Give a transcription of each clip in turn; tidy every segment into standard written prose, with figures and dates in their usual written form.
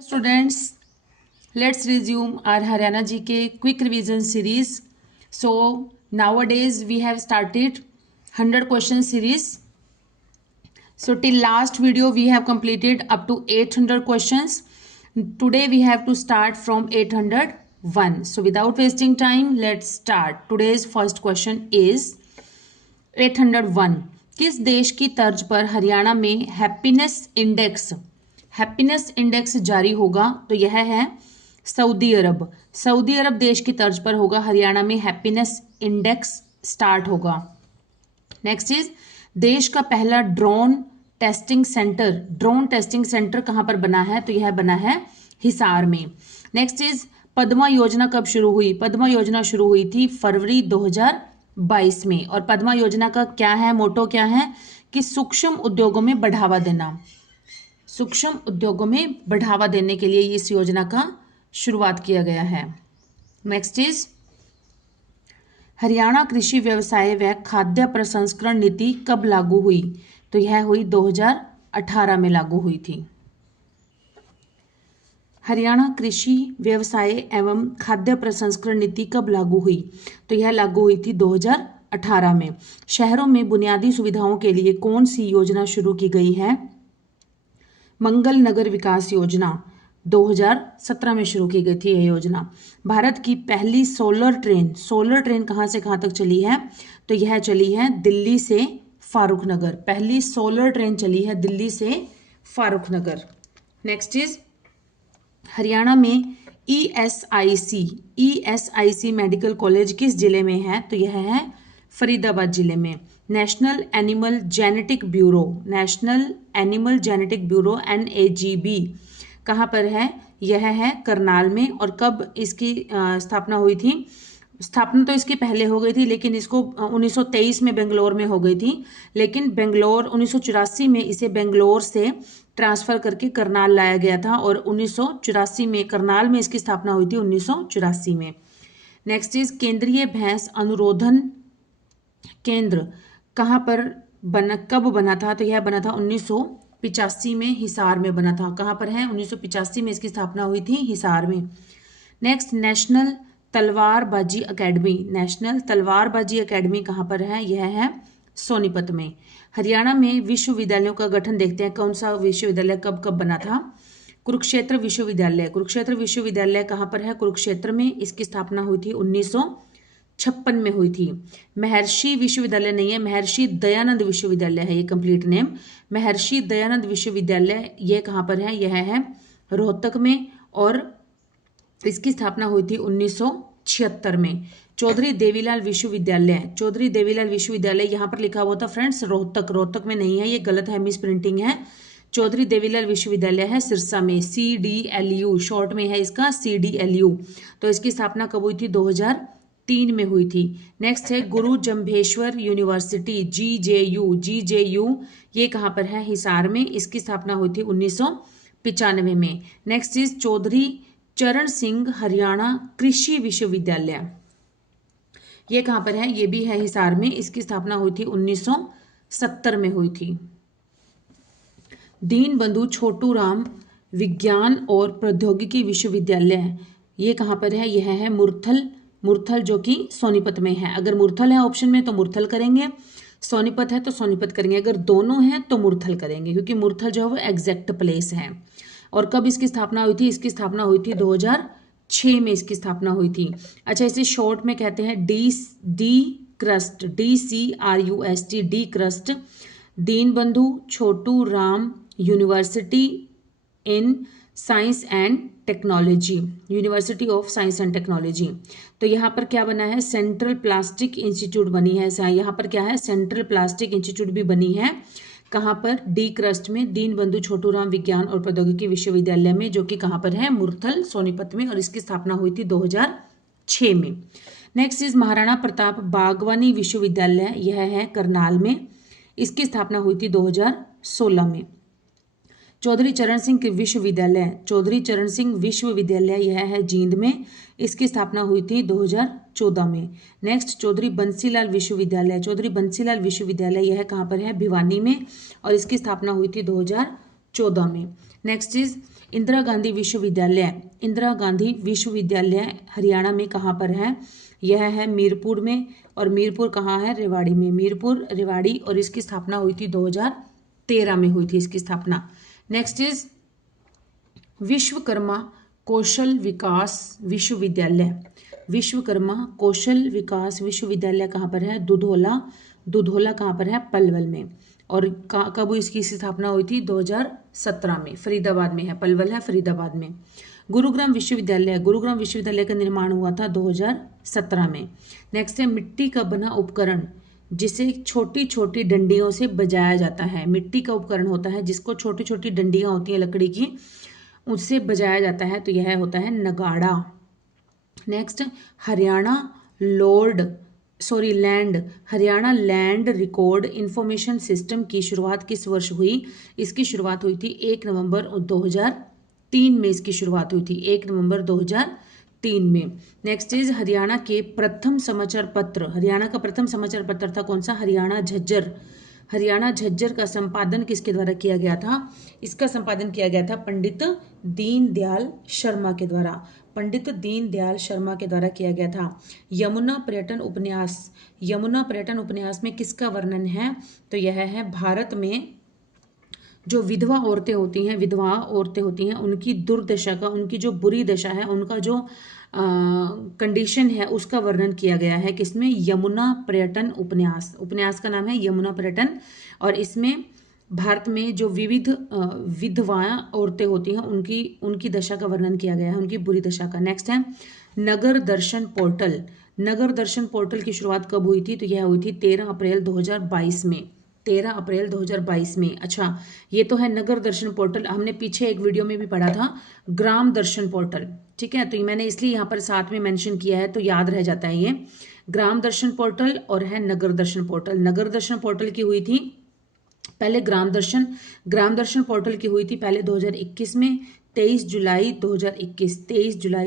Students, let's resume our Haryana GK quick revision series. So nowadays we have started 100 question series. So till last video we have completed up to 800 questions. Today we have to start from 801. So without wasting time, let's start. Today's first question is 801. किस देश की तर्ज पर हरियाणा में happiness index जारी होगा? तो यह है सऊदी अरब। सऊदी अरब देश की तर्ज पर होगा, हरियाणा में हैप्पीनेस इंडेक्स स्टार्ट होगा। नेक्स्ट इज देश का पहला ड्रोन टेस्टिंग सेंटर कहां पर बना है? तो यह बना है हिसार में। नेक्स्ट इज पद्मा योजना कब शुरू हुई? पद्मा योजना शुरू हुई थी फरवरी 2022 में। और पद्मा योजना का क्या है, मोटो क्या है कि सूक्ष्म उद्योगों में बढ़ावा देना। सूक्ष्म उद्योगों में बढ़ावा देने के लिए इस योजना का शुरुआत किया गया है। नेक्स्ट इज हरियाणा कृषि व्यवसाय व खाद्य प्रसंस्करण नीति कब लागू हुई? तो यह हुई 2018 में लागू हुई थी। हरियाणा कृषि व्यवसाय एवं खाद्य प्रसंस्करण नीति कब लागू हुई? तो यह लागू हुई थी 2018 में। शहरों में बुनियादी सुविधाओं के लिए कौन सी योजना शुरू की गई है? मंगल नगर विकास योजना 2017 में शुरू की गई थी यह योजना। भारत की पहली सोलर ट्रेन कहां से कहां तक चली है? तो यह चली है दिल्ली से फारूक नगर। पहली सोलर ट्रेन चली है दिल्ली से फारूक नगर। नेक्स्ट इज हरियाणा में ईएसआईसी मेडिकल कॉलेज किस जिले में है? तो यह है फरीदाबाद जिले में। National animal genetic bureau NAGB कहाँ पर है? यह है करनाल में। और कब इसकी स्थापना हुई थी? स्थापना तो इसकी पहले हो गई थी, लेकिन इसको 1923 में बेंगलोर में हो गई थी। लेकिन बेंगलोर 1984 में इसे बेंगलोर से ट्रांसफर करके करनाल लाया गया था और 1984 में करनाल में इसकी स्थापना हुई थी 1984 में। नेक्स्ट इज केंद्रीय भैंस अनुरोधन केंद्र कहाँ पर कब बना था? तो यह बना था 1985 में, हिसार में बना था। कहाँ पर है? 1985 में इसकी स्थापना हुई थी हिसार में। नेक्स्ट नेशनल तलवारबाजी अकेडमी कहाँ पर है? यह है सोनीपत में। हरियाणा में विश्वविद्यालयों का गठन देखते हैं। कौन सा विश्वविद्यालय कब बना था? कुरुक्षेत्र विश्वविद्यालय कहाँ पर है? कुरुक्षेत्र में। इसकी स्थापना हुई थी 1956 में हुई थी। महर्षि विश्वविद्यालय नहीं है, महर्षि दयानंद विश्वविद्यालय है ये कंप्लीट नेम। महर्षि दयानंद विश्वविद्यालय ये कहाँ पर है? यह है रोहतक में और इसकी स्थापना हुई थी 1976 में। चौधरी देवीलाल विश्वविद्यालय यहाँ पर लिखा हुआ था फ्रेंड्स रोहतक में नहीं है, ये गलत है, मिस प्रिंटिंग है। चौधरी देवीलाल विश्वविद्यालय है सिरसा में, CDLU शॉर्ट में है इसका, CDLU। तो इसकी स्थापना कब हुई थी? 2003 में हुई थी। नेक्स्ट है गुरु जम्भेश्वर यूनिवर्सिटी GJU ये कहाँ पर है? हिसार में। इसकी स्थापना हुई थी 1995 में। नेक्स्ट इज चौधरी चरण सिंह हरियाणा कृषि विश्वविद्यालय ये कहाँ पर है? ये भी है हिसार में। इसकी स्थापना हुई थी 1970 में हुई थी। दीनबंधु छोटूराम विज्ञान और प्रौद्योगिकी विश्वविद्यालय ये कहाँ पर है? यह है मुरथल जो कि सोनीपत में है। अगर मुरथल है ऑप्शन में तो मुरथल करेंगे, सोनीपत है तो सोनीपत करेंगे। अगर दोनों हैं तो मुरथल करेंगे, क्योंकि मुरथल जो है वो एग्जैक्ट प्लेस है। और कब इसकी स्थापना हुई थी? इसकी स्थापना हुई थी 2006 में इसकी स्थापना हुई थी। अच्छा, इसे शॉर्ट में कहते हैं DCRUST D crust, Deenbandhu Chhotu Ram university in science and technology, university of science and technology. तो यहाँ पर क्या बना है? सेंट्रल प्लास्टिक इंस्टीट्यूट बनी है। यहाँ पर क्या है? सेंट्रल प्लास्टिक इंस्टीट्यूट भी बनी है। कहाँ पर? डी क्रस्ट में, दीनबंधु छोटूराम विज्ञान और प्रौद्योगिकी विश्वविद्यालय में, जो कि कहाँ पर है? मुरथल सोनीपत में। और इसकी स्थापना हुई थी 2006 में। नेक्स्ट इज महाराणा प्रताप बागवानी विश्वविद्यालय यह है करनाल में। इसकी स्थापना हुई थी 2016 में। चौधरी चरण सिंह विश्वविद्यालय यह है जींद में। इसकी स्थापना हुई थी 2014 में। नेक्स्ट चौधरी बंसीलाल विश्वविद्यालय यह कहाँ पर है? भिवानी में। और इसकी स्थापना हुई थी 2014 में। नेक्स्ट इज इंदिरा गांधी विश्वविद्यालय, इंदिरा गांधी विश्वविद्यालय हरियाणा में कहाँ पर है? यह है मीरपुर में, और मीरपुर कहाँ है? रेवाड़ी में। मीरपुर रेवाड़ी, और इसकी स्थापना हुई थी 2013 में हुई थी इसकी स्थापना। नेक्स्ट इज विश्वकर्मा कौशल विकास विश्वविद्यालय। विश्वकर्मा कौशल विकास विश्वविद्यालय कहाँ पर है? दुधौला। दुधौला कहाँ पर है? पलवल में। और कब इसकी स्थापना हुई थी? 2017 में। फरीदाबाद में है, पलवल है फरीदाबाद में। गुरुग्राम विश्वविद्यालय, गुरुग्राम विश्वविद्यालय का निर्माण हुआ था 2017 में। नेक्स्ट है मिट्टी का बना उपकरण जिसे छोटी छोटी डंडियों से बजाया जाता है। मिट्टी का उपकरण होता है जिसको छोटी छोटी डंडियां होती हैं लकड़ी की, उससे बजाया जाता है, तो यह होता है नगाड़ा। Next Haryana land, Haryana land record information system की शुरुआत किस वर्ष हुई? इसकी शुरुआत हुई थी 1 नवंबर 2003 में। इसकी शुरुआत हुई थी 1 नवंबर 2003 में। नेक्स्ट इज हरियाणा के प्रथम समाचार पत्र, हरियाणा का प्रथम समाचार पत्र था कौन सा? हरियाणा झज्जर। हरियाणा झज्जर का संपादन किसके द्वारा किया गया था? इसका संपादन किया गया था पंडित दीनदयाल शर्मा के द्वारा। पंडित दीनदयाल शर्मा के द्वारा किया गया था। यमुना पर्यटन उपन्यास, यमुना पर्यटन उपन्यास में किसका वर्णन है? तो यह है भारत में जो विधवा औरतें होती हैं उनकी दुर्दशा का, उनकी जो बुरी दशा है, उनका जो कंडीशन है उसका वर्णन किया गया है किसमें? यमुना पर्यटन उपन्यास। उपन्यास का नाम है यमुना पर्यटन, और इसमें भारत में जो विविध विधवा औरतें होती हैं उनकी दशा का वर्णन किया गया है, उनकी बुरी दशा का। नेक्स्ट है नगर दर्शन पोर्टल। नगर दर्शन पोर्टल की शुरुआत कब हुई थी? तो यह हुई थी 13 अप्रैल 2022 में। 13 अप्रैल 2022 में। अच्छा, ये तो है नगर दर्शन पोर्टल। हमने पीछे एक वीडियो में भी पढ़ा था ग्राम दर्शन पोर्टल, ठीक है, तो ये मैंने इसलिए यहाँ पर साथ में मेंशन किया है तो याद रह जाता है ये। ग्राम दर्शन पोर्टल और है नगर दर्शन पोर्टल। नगर दर्शन पोर्टल की हुई थी पहले, ग्राम दर्शन पोर्टल की हुई थी पहले 2021 में, 23 जुलाई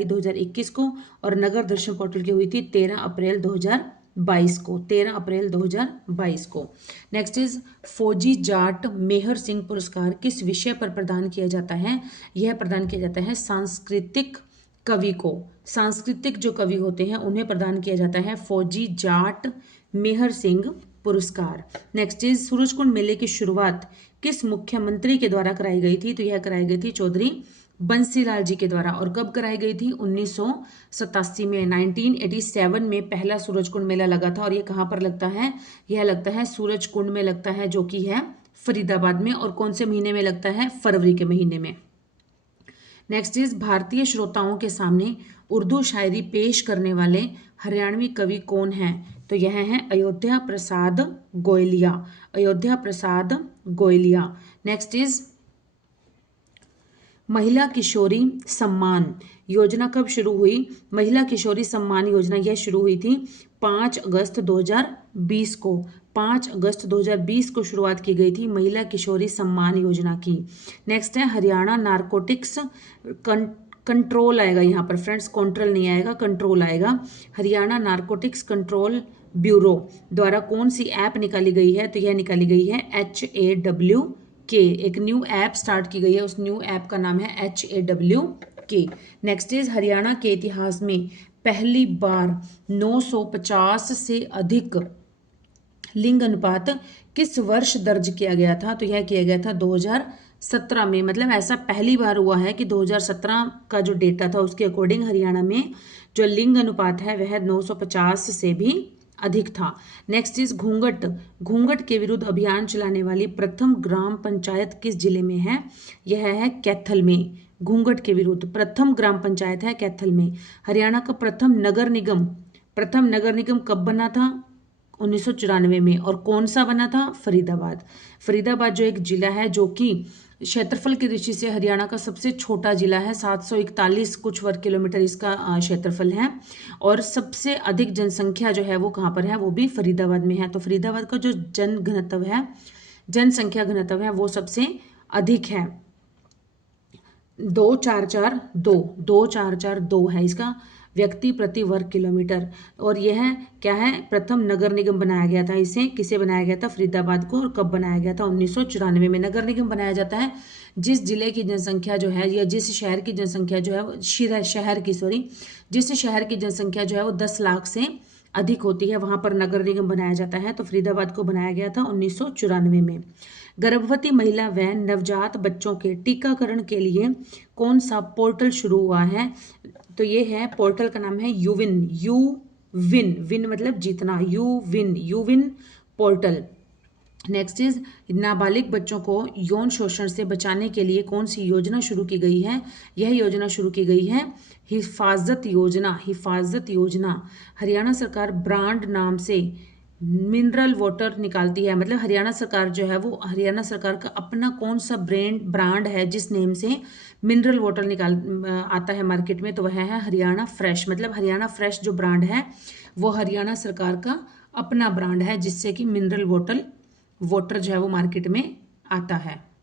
2021 को, और नगर दर्शन पोर्टल की हुई थी 13 अप्रैल 2022 को, 13 अप्रैल 2022 को। नेक्स्ट इज फौजी जाट मेहर सिंह पुरस्कार किस विषय पर प्रदान किया जाता है? यह प्रदान किया जाता है सांस्कृतिक कवि को। सांस्कृतिक जो कवि होते हैं उन्हें प्रदान किया जाता है फौजी जाट मेहर सिंह पुरस्कार। नेक्स्ट इज सूरजकुंड मेले की शुरुआत किस मुख्यमंत्री के द्वारा कराई गई थी? तो यह कराई गई थी चौधरी बंसीलाल जी के द्वारा। और कब कराई गई थी? 1987 में, 1987 में पहला सूरजकुंड मेला लगा था। और ये कहाँ पर लगता है? यह लगता है सूरजकुंड में लगता है, जो कि है फरीदाबाद में। और कौन से महीने में लगता है? फरवरी के महीने में। नेक्स्ट इज भारतीय श्रोताओं के सामने उर्दू शायरी पेश करने वाले हरियाणवी कवि कौन हैं? तो यह है अयोध्या प्रसाद गोयलिया। अयोध्या प्रसाद गोयलिया। नेक्स्ट इज महिला किशोरी सम्मान योजना कब शुरू हुई? महिला किशोरी सम्मान योजना यह शुरू हुई थी 5 अगस्त 2020 को। 5 अगस्त 2020 को शुरुआत की गई थी महिला किशोरी सम्मान योजना की। नेक्स्ट है हरियाणा नारकोटिक्स कंट्रोल आएगा यहाँ पर फ्रेंड्स, कंट्रोल नहीं आएगा, कंट्रोल आएगा। हरियाणा नारकोटिक्स कंट्रोल ब्यूरो द्वारा कौन सी ऐप निकाली गई है? तो यह निकाली गई है HAWK। एक न्यू ऐप स्टार्ट की गई है, उस न्यू ऐप का नाम है HAWK। नेक्स्ट इज हरियाणा के इतिहास में पहली बार 950 से अधिक लिंग अनुपात किस वर्ष दर्ज किया गया था? तो यह किया गया था 2017 में। मतलब ऐसा पहली बार हुआ है कि 2017 का जो डेटा था उसके अकॉर्डिंग हरियाणा में जो लिंग अनुपात है वह 950 से भी अधिक था। नेक्स्ट इज घूंघट के विरुद्ध अभियान चलाने वाली प्रथम ग्राम पंचायत किस जिले में है? यह है कैथल में। घूंघट के विरुद्ध प्रथम ग्राम पंचायत है कैथल में। हरियाणा का प्रथम नगर निगम कब बना था? 1994 में। और कौन सा बना था? फरीदाबाद जो एक जिला है जो कि क्षेत्रफल की दृष्टि से हरियाणा का सबसे छोटा जिला है। 741 कुछ वर्ग किलोमीटर इसका क्षेत्रफल है। और सबसे अधिक जनसंख्या जो है वो कहाँ पर है? वो भी फरीदाबाद में है। तो फरीदाबाद का जो जनसंख्या घनत्व है वो सबसे अधिक है। 2442 है इसका व्यक्ति प्रति वर्ग किलोमीटर। और यह क्या है, प्रथम नगर निगम बनाया गया था। इसे किसे बनाया गया था, फरीदाबाद को। और कब बनाया गया था, 1994 में। नगर निगम बनाया जाता है जिस जिले की जनसंख्या जो है, या जिस शहर की जनसंख्या जो है, जिस शहर की जनसंख्या जो है वो 10 लाख से अधिक होती है, वहां पर नगर निगम बनाया जाता है। तो फरीदाबाद को बनाया गया था 1994 में। गर्भवती महिला व नवजात बच्चों के टीकाकरण के लिए कौन सा पोर्टल शुरू हुआ है, तो ये है, पोर्टल का नाम है यूविन। विन मतलब जीतना, यूविन पोर्टल। नेक्स्ट इज, नाबालिग बच्चों को यौन शोषण से बचाने के लिए कौन सी योजना शुरू की गई है। यह योजना शुरू की गई है हिफाजत योजना। हरियाणा सरकार ब्रांड नाम से मिनरल वाटर निकालती है। मतलब हरियाणा सरकार जो है वो, हरियाणा सरकार का अपना कौन सा ब्रांड है जिस नेम से मिनरल वाटर आता है मार्केट में, तो वह है हरियाणा फ्रेश। मतलब हरियाणा फ्रेश जो ब्रांड है वो हरियाणा सरकार का अपना ब्रांड है, जिससे कि मिनरल वाटर जो है वो मार्केट में आता है।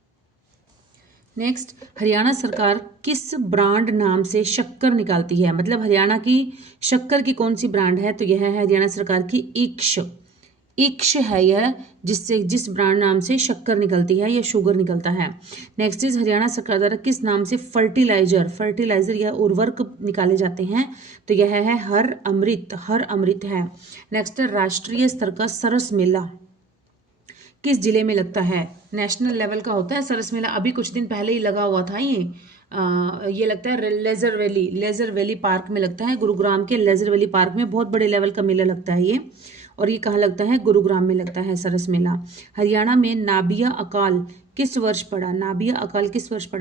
नेक्स्ट, हरियाणा सरकार किस ब्रांड नाम से शक्कर निकालती है। मतलब हरियाणा की शक्कर की कौन सी ब्रांड है, तो यह है हरियाणा सरकार की इक्ष है यह, जिस ब्रांड नाम से शक्कर निकलती है या शुगर निकलता है। नेक्स्ट इज, हरियाणा सरकार द्वारा किस नाम से फर्टिलाइजर या उर्वरक निकाले जाते हैं, तो यह है हर अमृत है। नेक्स्ट, राष्ट्रीय स्तर का सरस मेला किस जिले में लगता है। नेशनल लेवल का होता है सरस मेला, अभी कुछ दिन पहले ही लगा हुआ था ये लगता है लेजर वैली पार्क में लगता है। गुरुग्राम के लेजर वैली पार्क में बहुत बड़े लेवल का मेला लगता है ये। और ये कहाँ लगता है, गुरुग्राम में लगता है सरस मेला। हरियाणा में नाबिया अकाल किस वर्ष पड़ा,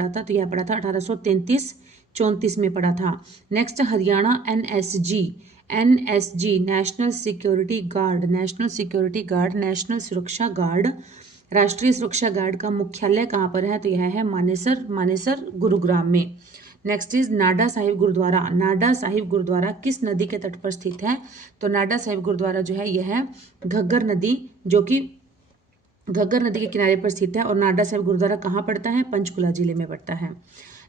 था, तो यह पड़ा था 1833-34 में पड़ा था। Next, Haryana NSG national security guard राष्ट्रीय सुरक्षा गार्ड का मुख्यालय कहाँ पर है, तो यह है मानेसर गुरुग्राम में। नेक्स्ट इज, नाडा साहिब गुरुद्वारा किस नदी के तट पर स्थित है, तो नाडा साहिब गुरुद्वारा जो है यह है घग्गर नदी, जो कि घग्गर नदी के किनारे पर स्थित है। और नाडा साहिब गुरुद्वारा कहाँ पड़ता है, पंचकुला जिले में पड़ता है।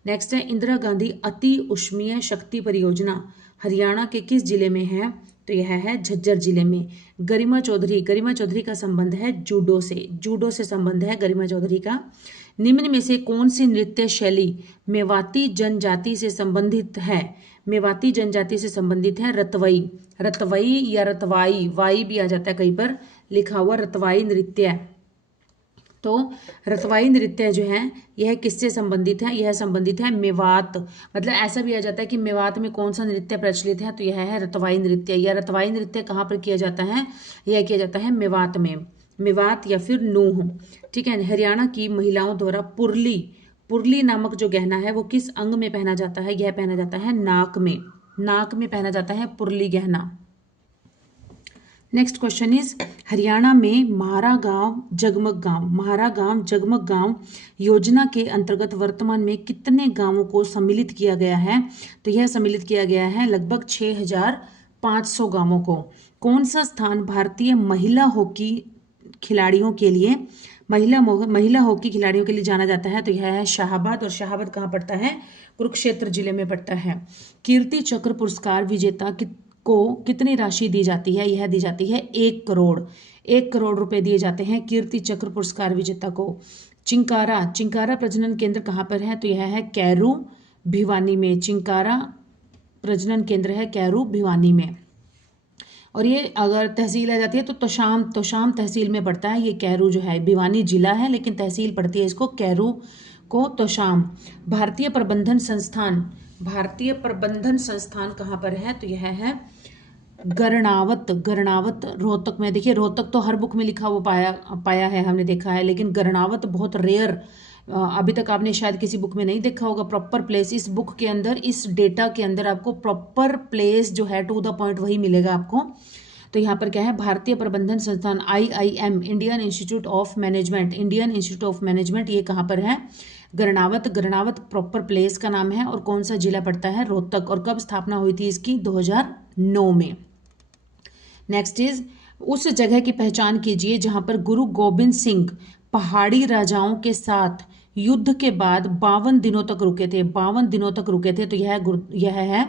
नेक्स्ट है, इंदिरा गांधी अति ऊष्मीय शक्ति परियोजना हरियाणा के किस जिले में है, तो यह है झज्जर जिले में। गरिमा चौधरी का संबंध है जूडो से संबंध है गरिमा चौधरी का। निम्न में से कौन सी नृत्य शैली मेवाती जनजाति से संबंधित है, रतवई या रतवाई, वाई भी आ जाता है कहीं पर लिखा हुआ, रतवाई नृत्य। तो रतवाई नृत्य जो है यह किससे संबंधित है, यह संबंधित है मेवात। मतलब ऐसा भी आ जाता है कि मेवात में कौन सा नृत्य प्रचलित है, तो यह है रतवाई नृत्य। यह रतवाई नृत्य कहाँ पर किया जाता है, यह किया जाता है मेवात में, मेवात या फिर नूह। ठीक है। हरियाणा की महिलाओं द्वारा पुरली नामक जो गहना है वो किस अंग में पहना जाता है, यह पहना जाता है नाक में पहना जाता है पुरली गहना। नेक्स्ट क्वेश्चन इज, हरियाणा में म्हारा गांव जगमग गांव योजना के अंतर्गत वर्तमान में कितने गांवों को सम्मिलित किया गया है, तो यह सम्मिलित किया गया है लगभग 6500 गांवों को। कौन सा स्थान भारतीय महिला हॉकी खिलाड़ियों के लिए जाना जाता है, तो यह है शाहाबाद। और शाहाबाद कहाँ पड़ता है, कुरुक्षेत्र जिले में पड़ता है। कीर्ति चक्र पुरस्कार विजेता को कितनी राशि दी जाती है, यह दी जाती है 1 करोड़ रुपए दिए जाते हैं कीर्ति चक्र पुरस्कार विजेता को। चिंकारा प्रजनन केंद्र कहाँ पर है, तो यह है कैरू भिवानी में। चिंकारा प्रजनन केंद्र है कैरू भिवानी में। और ये अगर तहसील आ जाती है तो तोशाम तहसील में पड़ता है। ये कैरू जो है भिवानी जिला है लेकिन तहसील पड़ती है इसको कैरू को तोशाम। भारतीय प्रबंधन संस्थान कहाँ पर है, तो यह है गरणावत रोहतक में। देखिए रोहतक तो हर बुक में लिखा हुआ पाया है हमने देखा है, लेकिन गरणावत बहुत रेयर, अभी तक आपने शायद किसी बुक में नहीं देखा होगा। प्रॉपर प्लेस इस बुक के अंदर, इस डेटा के अंदर आपको प्रॉपर प्लेस जो है टू द पॉइंट वही मिलेगा आपको। तो यहाँ पर क्या है, भारतीय प्रबंधन संस्थान IIM Indian institute of management, ये कहाँ पर है, गरणावत प्रॉपर प्लेस का नाम है। और कौन सा जिला पड़ता है, रोहतक। और कब स्थापना हुई थी इसकी, 2009 में। नेक्स्ट इज, उस जगह की पहचान कीजिए जहां पर गुरु गोबिंद सिंह पहाड़ी राजाओं के साथ युद्ध के बाद 52 दिनों तक रुके थे, 52 दिनों तक रुके थे। तो यह है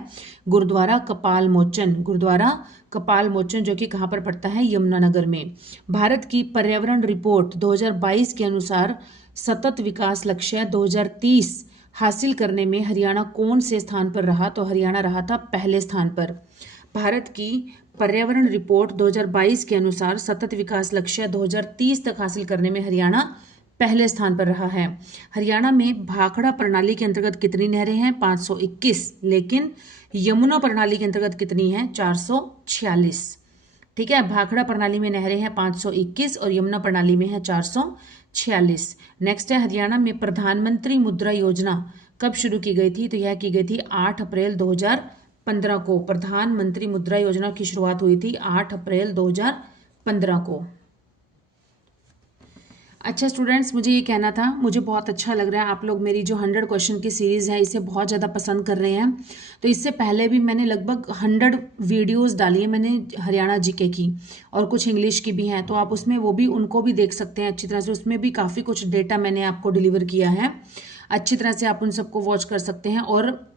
गुरुद्वारा कपाल मोचन, गुरुद्वारा कपाल मोचन, जो कि कहाँ पर पड़ता है, यमुनानगर में। भारत की पर्यावरण रिपोर्ट 2022 के अनुसार सतत विकास लक्ष्य 2030 हासिल करने में हरियाणा कौन से स्थान पर रहा? तो हरियाणा रहा था पहले स्थान पर। भारत की पर्यावरण रिपोर्ट 2022 के अनुसार सतत विकास लक्ष्य 2030 तक हासिल करने में हरियाणा पहले स्थान पर रहा है। हरियाणा में भाखड़ा प्रणाली के अंतर्गत कितनी नहरें हैं? 521, लेकिन यमुना प्रणाली के अंतर्गत कितनी है? 446। ठीक है, भाखड़ा प्रणाली में नहरें हैं 521 और यमुना प्रणाली में है 446। नेक्स्ट है, हरियाणा में प्रधानमंत्री मुद्रा योजना कब शुरू की गई थी? तो यह की गई थी 8 अप्रैल 2015 को। प्रधानमंत्री मुद्रा योजना की शुरुआत हुई थी 8 अप्रैल 2015 को। अच्छा स्टूडेंट्स, मुझे ये कहना था, मुझे बहुत अच्छा लग रहा है आप लोग मेरी जो 100 क्वेश्चन की सीरीज़ है इसे बहुत ज़्यादा पसंद कर रहे हैं। तो इससे पहले भी मैंने लगभग 100 वीडियोस डाली है मैंने हरियाणा जीके की, और कुछ इंग्लिश की भी हैं, तो आप उसमें वो भी उनको भी देख सकते हैं अच्छी तरह से। उसमें भी काफ़ी कुछ डेटा मैंने आपको डिलीवर किया है, अच्छी तरह से आप उन सबको वॉच कर सकते हैं। और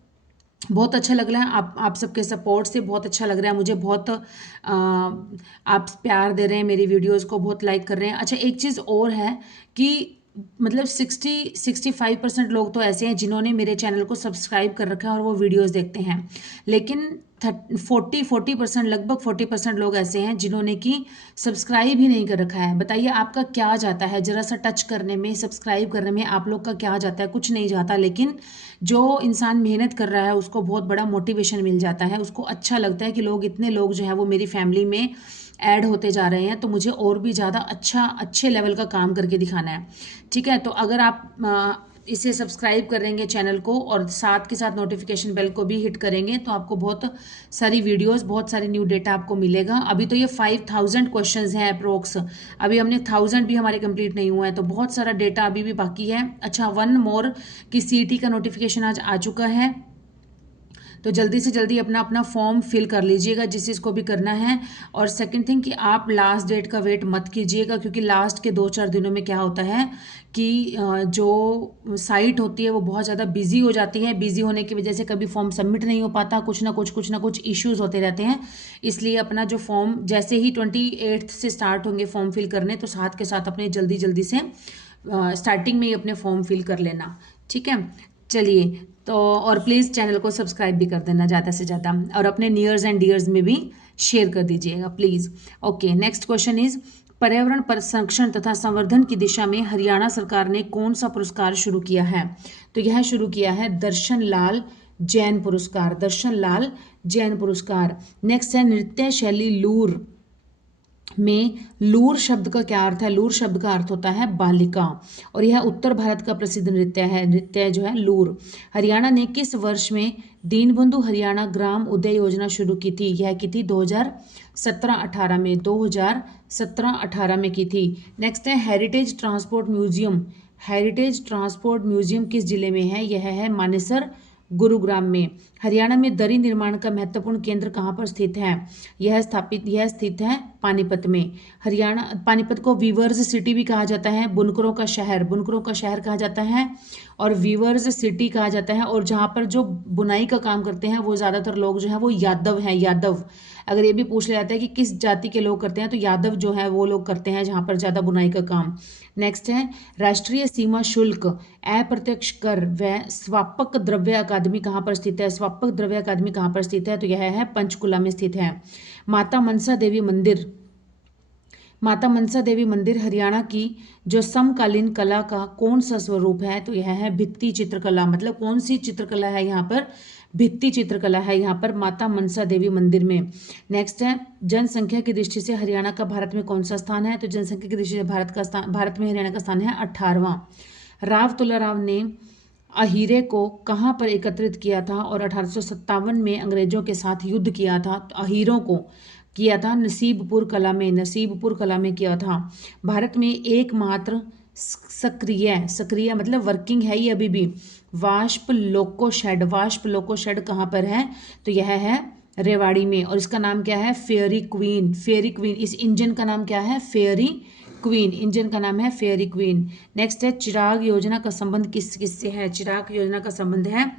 बहुत अच्छा लग रहा है आप सबके सपोर्ट से, बहुत अच्छा लग रहा है मुझे, बहुत आप प्यार दे रहे हैं मेरी वीडियोस को, बहुत लाइक कर रहे हैं। अच्छा, एक चीज़ और है कि मतलब 65% लोग तो ऐसे हैं जिन्होंने मेरे चैनल को सब्सक्राइब कर रखा है और वो वीडियोस देखते हैं, लेकिन 40% लगभग 40% लोग ऐसे हैं जिन्होंने कि सब्सक्राइब ही नहीं कर रखा है। बताइए आपका क्या जाता है, जरा सा टच करने में, सब्सक्राइब करने में आप लोग का क्या जाता है? कुछ नहीं जाता, लेकिन जो इंसान मेहनत कर रहा है उसको बहुत बड़ा मोटिवेशन मिल जाता है, उसको अच्छा लगता है कि लोग, इतने लोग जो है वो मेरी फैमिली में ऐड होते जा रहे हैं, तो मुझे और भी ज़्यादा अच्छे लेवल का काम करके दिखाना है। ठीक है, तो अगर आप इसे सब्सक्राइब करेंगे चैनल को और साथ के साथ नोटिफिकेशन बेल को भी हिट करेंगे तो आपको बहुत सारी वीडियोस, बहुत सारी न्यू डेटा आपको मिलेगा। अभी तो ये 5000 क्वेश्चंस हैं अप्रोक्स, अभी हमने 1000 भी हमारे कंप्लीट नहीं हुआ है, तो बहुत सारा डेटा अभी भी बाकी है। अच्छा, वन मोर की सीईटी का नोटिफिकेशन आज आ चुका है, तो जल्दी से जल्दी अपना अपना फॉर्म फिल कर लीजिएगा जिस चीज़ को भी करना है। और सेकंड थिंग कि आप लास्ट डेट का वेट मत कीजिएगा, क्योंकि लास्ट के 2-4 दिनों में क्या होता है कि जो साइट होती है वो बहुत ज़्यादा बिजी हो जाती है। बिजी होने की वजह से कभी फॉर्म सबमिट नहीं हो पाता, कुछ ना कुछ इश्यूज होते रहते हैं। इसलिए अपना जो फॉर्म जैसे ही 28 से स्टार्ट होंगे फॉर्म फिल करने, तो साथ के साथ अपने जल्दी से स्टार्टिंग में ही अपने फॉर्म फिल कर लेना। ठीक है, चलिए, तो और प्लीज़ चैनल को सब्सक्राइब भी कर देना ज़्यादा से ज़्यादा, और अपने नियर्स एंड डियर्स में भी शेयर कर दीजिएगा please. Okay, next question is, पर्यावरण पर संरक्षण तथा संवर्धन की दिशा में हरियाणा सरकार ने कौन सा पुरस्कार शुरू किया है? तो यह शुरू किया है दर्शन लाल जैन पुरस्कार, दर्शन लाल जैन पुरस्कार। नेक्स्ट है, नृत्य शैली लूर में लूर शब्द का क्या अर्थ है? लूर शब्द का अर्थ होता है बालिका, और यह उत्तर भारत का प्रसिद्ध नृत्य है, नृत्य जो है लूर। हरियाणा ने किस वर्ष में दीनबंधु हरियाणा ग्राम उदय योजना शुरू की थी? यह की थी 2017-18 में, 2017-18 में की थी। नेक्स्ट है, heritage transport museum, heritage transport museum किस जिले में है? यह है मानेसर, गुरुग्राम में। हरियाणा में दरी निर्माण का महत्वपूर्ण केंद्र कहाँ पर स्थित है? यह स्थित है पानीपत में। हरियाणा, पानीपत को वीवर्स सिटी भी कहा जाता है, बुनकरों का शहर कहा जाता है, और वीवर्स सिटी कहा जाता है। और जहाँ पर जो बुनाई का काम करते हैं वो ज़्यादातर लोग जो है वो यादव हैं, यादव। अगर ये भी पूछ लिया जाता है कि किस जाति के लोग करते हैं, तो यादव जो है वो लोग करते हैं जहाँ पर ज़्यादा बुनाई का काम। नेक्स्ट है, राष्ट्रीय सीमा शुल्क, अप्रत्यक्ष कर व स्वापक द्रव्य अकादमी कहाँ पर स्थित है? स्वापक द्रव्य अकादमी कहाँ पर स्थित है? तो यह है पंचकुला में स्थित है। माता मनसा देवी मंदिर, माता मनसा देवी मंदिर हरियाणा की जो समकालीन कला का कौन सा स्वरूप है? तो यह है भित्ति चित्रकला। मतलब कौन सी चित्रकला है यहाँ पर? भित्ति चित्रकला है यहाँ पर माता मनसा देवी मंदिर में। नेक्स्ट है, जनसंख्या की दृष्टि से हरियाणा का भारत में कौन सा स्थान है? तो जनसंख्या की दृष्टि से भारत में हरियाणा का स्थान है 18वां। राव तुलाराव ने अहीरे को कहाँ पर एकत्रित किया था और 1857 में अंग्रेजों के साथ युद्ध किया था? तो अहीरों को किया था नसीबपुर कला में, नसीबपुर कला में किया था। भारत में एकमात्र सक्रिय मतलब वर्किंग है ये अभी भी वाष्प लोको शेड कहाँ पर है? तो यह है रेवाड़ी में, और इसका नाम क्या है? Fairy queen. इस इंजन का नाम क्या है? फेयरी क्वीन, इंजन का नाम है फेयरी क्वीन। नेक्स्ट है चिराग योजना का संबंध किस किस से है? चिराग योजना का संबंध है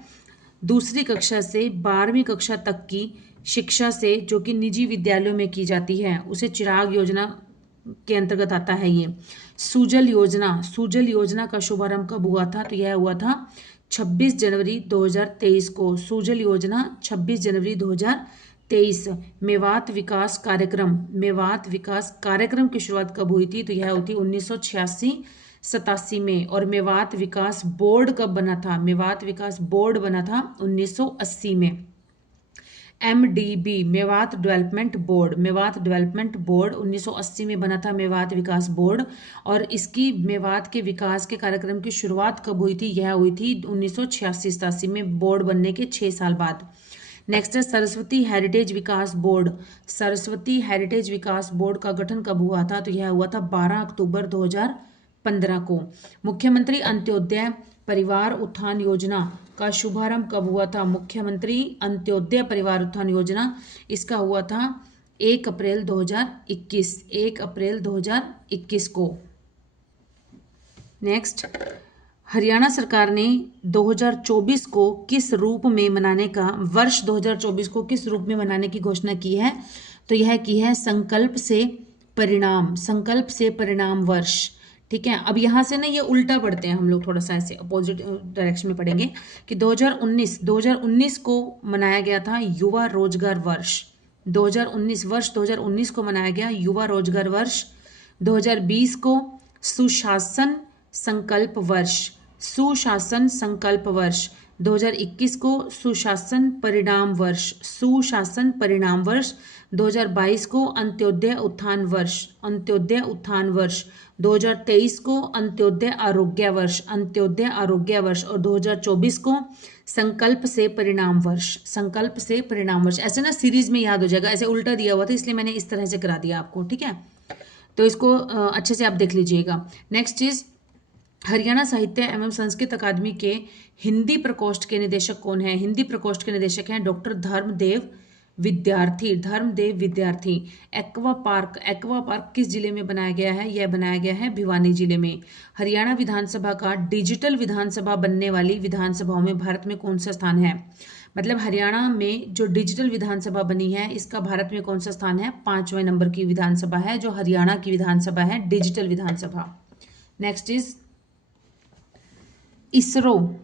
दूसरी कक्षा से 12वीं कक्षा तक की शिक्षा से, जो कि निजी विद्यालयों में की जाती है, उसे चिराग योजना के अंतर्गत आता है ये। सुजल योजना, सुजल योजना का शुभारंभ कब हुआ था? तो यह हुआ था 26 जनवरी 2023 को। सुजल योजना 26 जनवरी 2023। मेवात विकास कार्यक्रम, मेवात विकास कार्यक्रम की शुरुआत कब हुई थी? तो यह हुई थी 1986-87 में। और मेवात विकास बोर्ड कब बना था? मेवात विकास बोर्ड बना था 1980 में। MDB, Mewat development board, Mewat development board 1980 में बना था मेवात विकास बोर्ड। और इसकी मेवात के विकास के कार्यक्रम की शुरुआत कब हुई थी? यह हुई थी 1986-87 में, बोर्ड बनने के 6 साल बाद। नेक्स्ट है सरस्वती हेरिटेज विकास बोर्ड। सरस्वती हेरिटेज विकास बोर्ड का गठन कब हुआ था? तो यह हुआ था 12 अक्टूबर 2015 को। मुख्यमंत्री अंत्योदय परिवार उत्थान योजना का शुभारंभ कब हुआ था? मुख्यमंत्री अंत्योदय परिवार उत्थान योजना, इसका हुआ था 1 अप्रैल 2021, 1 अप्रैल 2021 को। नेक्स्ट, हरियाणा सरकार ने 2024 को किस रूप में मनाने का, वर्ष 2024 को किस रूप में मनाने की घोषणा की है? तो यह की है संकल्प से परिणाम, संकल्प से परिणाम वर्ष। ठीक है, अब यहाँ से ना ये उल्टा पढ़ते हैं हम लोग, थोड़ा सा ऐसे अपोजिट डायरेक्शन में पढ़ेंगे कि 2019 को मनाया गया था युवा रोजगार वर्ष। 2019 को मनाया गया युवा रोजगार वर्ष। 2020 को सुशासन संकल्प वर्ष, सुशासन संकल्प वर्ष। 2021 को सुशासन परिणाम वर्ष, सुशासन परिणाम वर्ष। 2022 को अंत्योदय उत्थान वर्ष, अंत्योदय उत्थान वर्ष। 2023 को अंत्योदय आरोग्य वर्ष, अंत्योदय आरोग्य वर्ष। और 2024 को संकल्प से परिणाम वर्ष, संकल्प से परिणाम वर्ष। ऐसे ना सीरीज में याद हो जाएगा, ऐसे उल्टा दिया हुआ था इसलिए मैंने इस तरह से करा दिया आपको। ठीक है, तो इसको अच्छे से आप देख लीजिएगा। नेक्स्ट चीज, हरियाणा साहित्य एवं संस्कृत अकादमी के हिंदी प्रकोष्ठ के निदेशक कौन है? हिंदी प्रकोष्ठ के निदेशक हैं डॉक्टर धर्मदेव विद्यार्थी, धर्मदेव विद्यार्थी। एक्वा पार्क, एक्वा पार्क किस जिले में बनाया गया है? यह बनाया गया है भिवानी जिले में। हरियाणा विधानसभा का डिजिटल विधानसभा बनने वाली विधानसभाओं में भारत में कौन सा स्थान है? मतलब हरियाणा में जो डिजिटल विधानसभा बनी है, इसका भारत में कौन सा स्थान है? 5वें नंबर की विधानसभा है जो हरियाणा की विधानसभा है, digital Vidhan Sabha. Next is ISRO,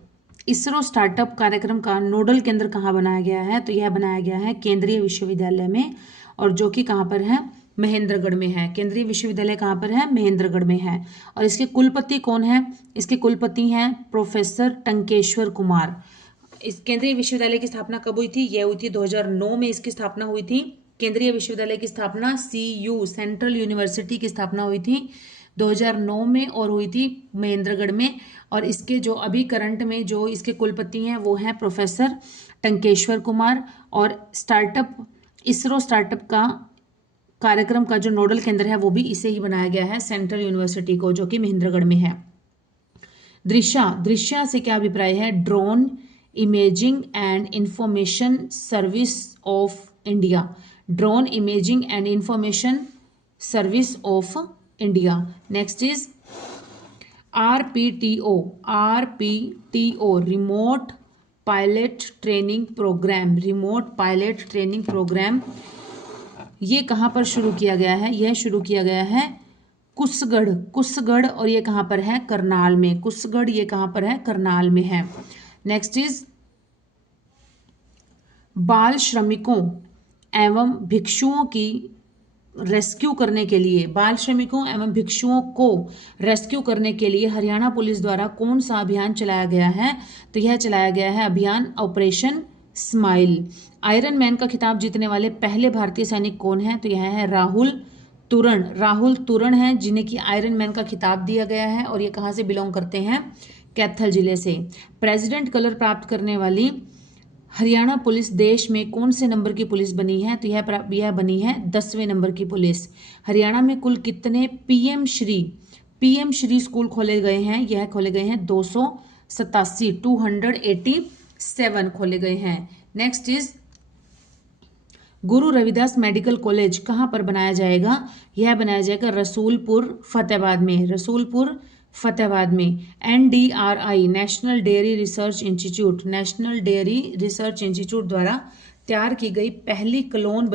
ISRO startup कार्यक्रम का नोडल केंद्र कहाँ बनाया गया है? तो यह बनाया गया है केंद्रीय विश्वविद्यालय में, और जो कि कहाँ पर है? महेंद्रगढ़ में है। केंद्रीय विश्वविद्यालय कहाँ पर है? महेंद्रगढ़ में है। और इसके कुलपति कौन है? इसके कुलपति हैं प्रोफेसर टंकेश्वर कुमार। इस केंद्रीय विश्वविद्यालय की स्थापना कब हुई थी? यह हुई थी 2009 में इसकी स्थापना हुई थी। केंद्रीय विश्वविद्यालय की स्थापना CU सेंट्रल यूनिवर्सिटी की स्थापना हुई थी 2009 में और हुई थी महेंद्रगढ़ में। और इसके जो अभी करंट में जो इसके कुलपति हैं वो हैं प्रोफेसर टंकेश्वर कुमार। और स्टार्टअप, इसरो स्टार्टअप का कार्यक्रम का जो नोडल केंद्र है वो भी इसे ही बनाया गया है, सेंट्रल यूनिवर्सिटी को, जो कि महेंद्रगढ़ में है। दृश्या, दृश्या से क्या अभिप्राय है? Drone imaging and information service of India, drone imaging and information service of India. Next is RPTO, RPTO remote pilot training programme, remote pilot training programme. ये कहाँ पर शुरू किया गया है? यह शुरू किया गया है कुसगढ़, कुसगढ़। और ये कहाँ पर है? करनाल में। कुसगढ़ ये कहाँ पर है? करनाल में है। नेक्स्ट इज बाल श्रमिकों एवं भिक्षुओं की रेस्क्यू करने के लिए, बाल श्रमिकों एवं भिक्षुओं को रेस्क्यू करने के लिए हरियाणा पुलिस द्वारा कौन सा अभियान चलाया गया है? तो यह चलाया गया है अभियान ऑपरेशन स्माइल। आयरन मैन का खिताब जीतने वाले पहले भारतीय सैनिक कौन है? तो यह है राहुल तुरण, राहुल तुरण है जिन्हें कि आयरन मैन का खिताब दिया गया है। और ये कहाँ से बिलोंग करते हैं? कैथल जिले से। प्रेसिडेंट कलर प्राप्त करने वाली हरियाणा पुलिस देश में कौन से नंबर की पुलिस बनी है? तो यह बनी है 10वें नंबर की पुलिस। हरियाणा में कुल कितने पीएम श्री स्कूल खोले गए हैं? यह खोले गए हैं 287, 287 खोले गए हैं। Next is Guru Ravidas medical college कहाँ पर बनाया जाएगा? यह बनाया जाएगा रसूलपुर फतेहाबाद में, रसूलपुर फतेहाबाद में। NDRI national dairy research institute, national dairy research institute द्वारा तैयार की गई पहली क्लोन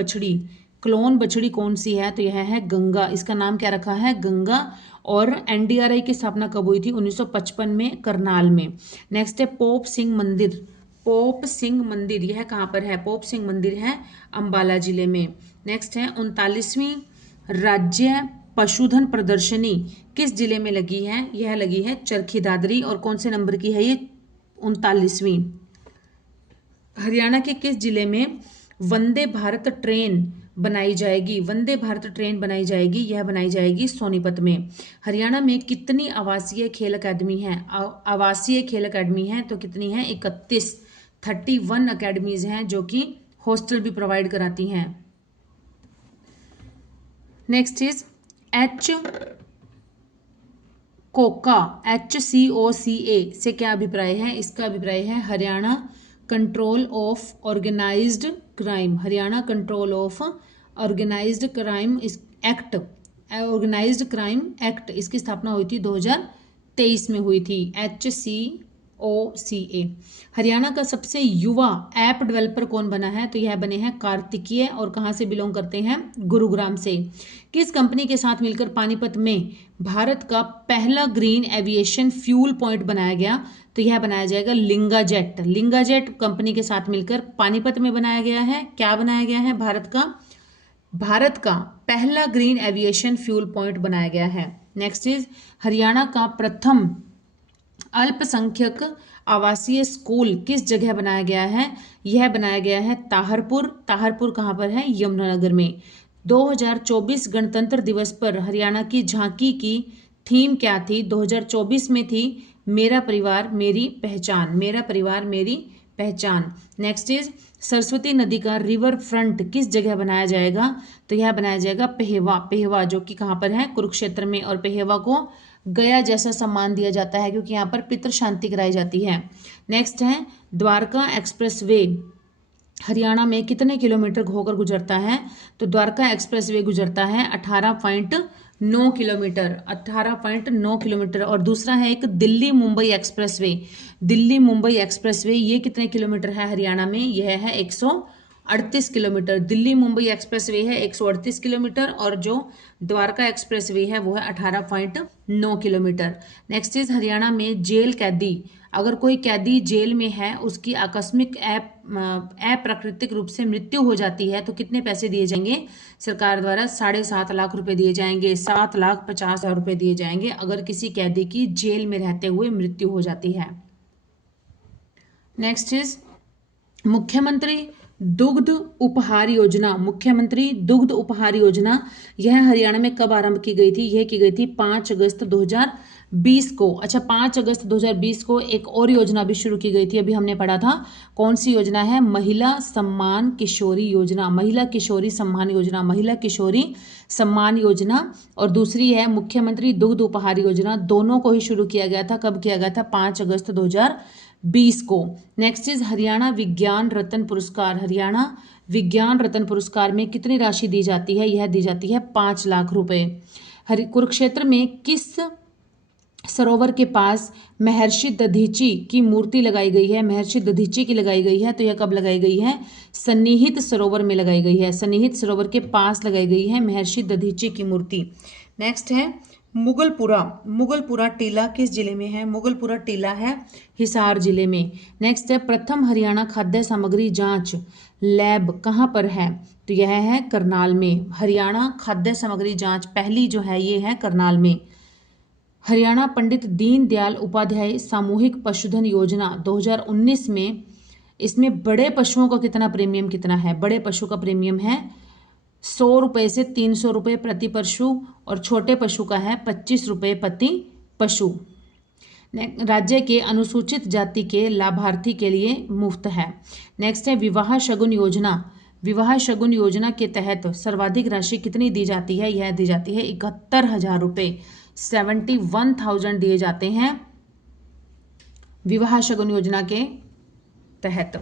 बछड़ी कौन सी है? तो यह है गंगा। इसका नाम क्या रखा है? गंगा। और NDRI की स्थापना कब हुई थी? 1955 में करनाल में। नेक्स्ट है पोप सिंह मंदिर। पोप सिंह मंदिर यह कहाँ पर है? पोप सिंह मंदिर है अंबाला जिले में। नेक्स्ट है 39वीं राज्य पशुधन प्रदर्शनी किस जिले में लगी है? यह लगी है चरखी दादरी। और कौन से नंबर की है ये? 39वीं। हरियाणा के किस जिले में वंदे भारत ट्रेन बनाई जाएगी? वंदे भारत ट्रेन बनाई जाएगी, यह बनाई जाएगी सोनीपत में। हरियाणा में कितनी आवासीय खेल अकादमी है? आवासीय खेल अकादमी है तो कितनी है? 31 अकेडमीज हैं जो कि हॉस्टल भी प्रोवाइड कराती हैं। नेक्स्ट इज HCOCA से क्या अभिप्राय है? इसका अभिप्राय है Haryana control of organised crime. Haryana control of organised crime act, organised crime act, इसकी स्थापना हुई थी 2023 में हुई थी। HCOCA। हरियाणा का सबसे युवा ऐप डेवलपर कौन बना है? तो यह बने हैं कार्तिकीय। और कहाँ से बिलोंग करते हैं? गुरुग्राम से। किस कंपनी के साथ मिलकर पानीपत में भारत का पहला ग्रीन एविएशन फ्यूल पॉइंट बनाया गया? तो यह बनाया जाएगा लिंगाजेट। लिंगाजेट कंपनी के साथ मिलकर पानीपत में बनाया गया है। क्या बनाया गया है? भारत का पहला ग्रीन एविएशन फ्यूल पॉइंट बनाया गया है। नेक्स्ट इज हरियाणा का प्रथम अल्पसंख्यक आवासीय स्कूल किस जगह बनाया गया है? यह बनाया गया है ताहरपुर। ताहरपुर कहाँ पर है? यमुनानगर में। 2024 गणतंत्र दिवस पर हरियाणा की झांकी की थीम क्या थी? 2024 में थी मेरा परिवार मेरी पहचान, मेरा परिवार मेरी पहचान। नेक्स्ट इज सरस्वती नदी का रिवर फ्रंट किस जगह बनाया जाएगा? तो यह बनाया जाएगा पेहवा जो कि कहाँ पर है? कुरुक्षेत्र में। और पेहवा को गया जैसा सम्मान दिया जाता है क्योंकि यहाँ पर पितृ शांति कराई जाती है। नेक्स्ट है द्वारका एक्सप्रेस वे हरियाणा में कितने किलोमीटर होकर गुजरता है? तो द्वारका एक्सप्रेस वे गुजरता है 18.9 किलोमीटर, 18.9 किलोमीटर। और दूसरा है एक Delhi Mumbai express way. Delhi Mumbai express way ये कितने किलोमीटर है हरियाणा में? यह है 138 kilometre. Delhi Mumbai express way है 138 किलोमीटर और जो द्वारका एक्सप्रेस वे है वो है 18.9 किलोमीटर। नेक्स्ट इज हरियाणा में जेल कैदी, अगर कोई कैदी जेल में है उसकी आकस्मिक अप्राकृतिक रूप से मृत्यु हो जाती है तो कितने पैसे दिए जाएंगे? सरकार द्वारा 7.5 लाख रुपए दिए जाएंगे, 7,50,000 रुपए दिए जाएंगे अगर किसी कैदी की जेल में रहते हुए मृत्यु हो जाती है। नेक्स्ट इज मुख्यमंत्री दुग्ध उपहार योजना। मुख्यमंत्री दुग्ध उपहार योजना यह हरियाणा में कब आरंभ की गई थी? यह की गई थी 5 अगस्त 2020 को। अच्छा, 5 अगस्त 2020 को एक और योजना भी शुरू की गई थी, अभी हमने पढ़ा था। कौन सी योजना है? महिला सम्मान किशोरी योजना, महिला किशोरी सम्मान योजना, महिला किशोरी सम्मान योजना। और दूसरी है मुख्यमंत्री दुग्ध उपहार योजना। दोनों को ही शुरू किया गया था। कब किया गया था? 5 अगस्त 2020 को। नेक्स्ट इज हरियाणा विज्ञान रत्न पुरस्कार। हरियाणा विज्ञान रत्न पुरस्कार में कितनी राशि दी जाती है? यह दी जाती है 5 लाख रुपए। कुरुक्षेत्र में किस सरोवर के पास महर्षि दधीची की मूर्ति लगाई गई है? महर्षि दधीची की लगाई गई है। तो यह कब लगाई गई है? सन्निहित सरोवर में लगाई गई है। सन्निहित सरोवर के पास लगाई गई है महर्षि दधीची की मूर्ति। नेक्स्ट है मुगलपुरा। मुगलपुरा टीला किस जिले में है? मुगलपुरा टीला है हिसार जिले में। नेक्स्ट है प्रथम हरियाणा खाद्य सामग्री जांच लैब कहाँ पर है? तो यह है करनाल में। हरियाणा खाद्य सामग्री जांच पहली जो है ये है करनाल में। हरियाणा पंडित दीनदयाल उपाध्याय सामूहिक पशुधन योजना 2019 में इसमें बड़े पशुओं का कितना प्रीमियम कितना है? बड़े पशु का प्रीमियम है 100 रुपये से 300 रुपये प्रति पशु और छोटे पशु का है 25 रुपये प्रति पशु। राज्य के अनुसूचित जाति के लाभार्थी के लिए मुफ्त है। नेक्स्ट है विवाह शगुन योजना। विवाह शगुन योजना के तहत सर्वाधिक राशि कितनी दी जाती है? यह दी जाती है 71,000 रुपये, 71,000 दिए जाते हैं विवाह शगुन योजना के तहत।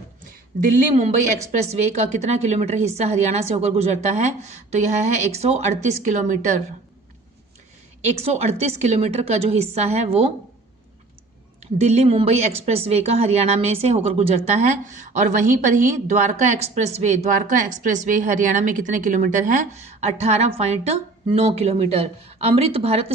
दिल्ली मुंबई एक्सप्रेसवे का कितना किलोमीटर हिस्सा हरियाणा से होकर गुजरता है? तो यह है 138 किलोमीटर। 138 किलोमीटर का जो हिस्सा है वो दिल्ली मुंबई एक्सप्रेसवे का हरियाणा में से होकर गुजरता है। और वहीं पर ही द्वारका एक्सप्रेसवे हरियाणा में कितने किलोमीटर है? 18.9 किलोमीटर। अमृत भारत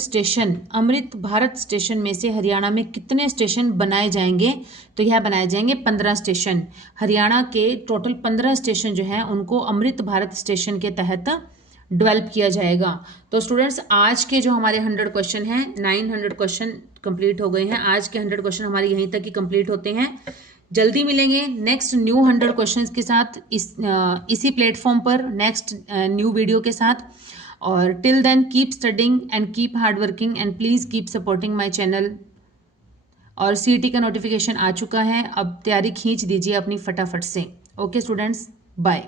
स्टेशन में से हरियाणा में कितने स्टेशन बनाए जाएंगे? तो यह बनाए जाएंगे 15 स्टेशन। हरियाणा के टोटल 15 स्टेशन जो हैं उनको अमृत भारत स्टेशन के तहत डेवलप किया जाएगा। तो स्टूडेंट्स, आज के जो हमारे 100 क्वेश्चन हैं, 900 क्वेश्चन कंप्लीट हो गए हैं। आज के 100 क्वेश्चन हमारे यहीं तक ही कंप्लीट होते हैं। जल्दी मिलेंगे नेक्स्ट न्यू 100 क्वेश्चंस के साथ इसी प्लेटफॉर्म पर नेक्स्ट न्यू वीडियो के साथ। और till then keep studying and keep hard working and please keep supporting my channel. और सीईटी का नोटिफिकेशन आ चुका है, अब तैयारी खींच दीजिए अपनी फटाफट से। Okay students, bye.